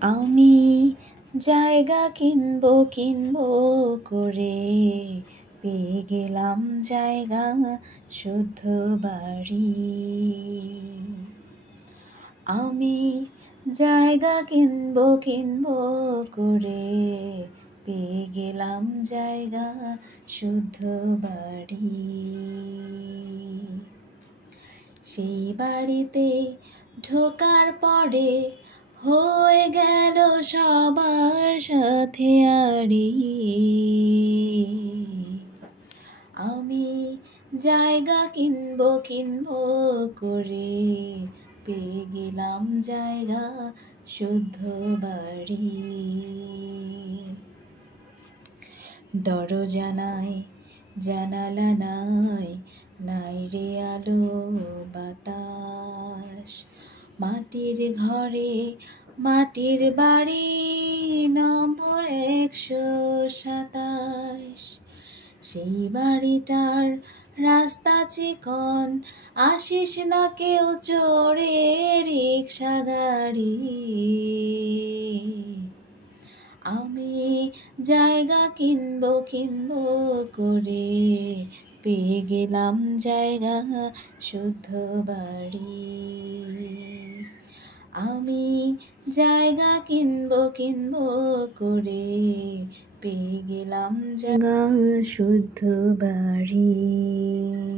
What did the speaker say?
আমি জায়গা কিনবো করে পেয়ে গেলাম জায়গা শুদ্ধ বাড়ি। আমি জায়গা কিনবো করে পেয়ে গেলাম জায়গা শুদ্ধ বাড়ি। সেই বাড়িতে ঢোকার পরে হয়ে গেল সবার সাথে আড়ি। আমি জায়গা কিনবো করে পেয়ে গেলাম জায়গা শুদ্ধ বাড়ি। দরজা নাই, জানালা নাই, নাই রে আলো বাতাস। মাটির ঘরে মাটির বাড়ি, নম্বর 127। সেই বাড়িটার রাস্তা চিকন, আসিস না কেউ চড়ে রিক্সা গাড়ি। আমি জায়গা কিনবো করে পেয়ে গেলাম জায়গা শুদ্ধ বাড়ি। আমি জায়গা কিনবো করে পেয়ে গেলাম জায়গা শুদ্ধ বাড়ি।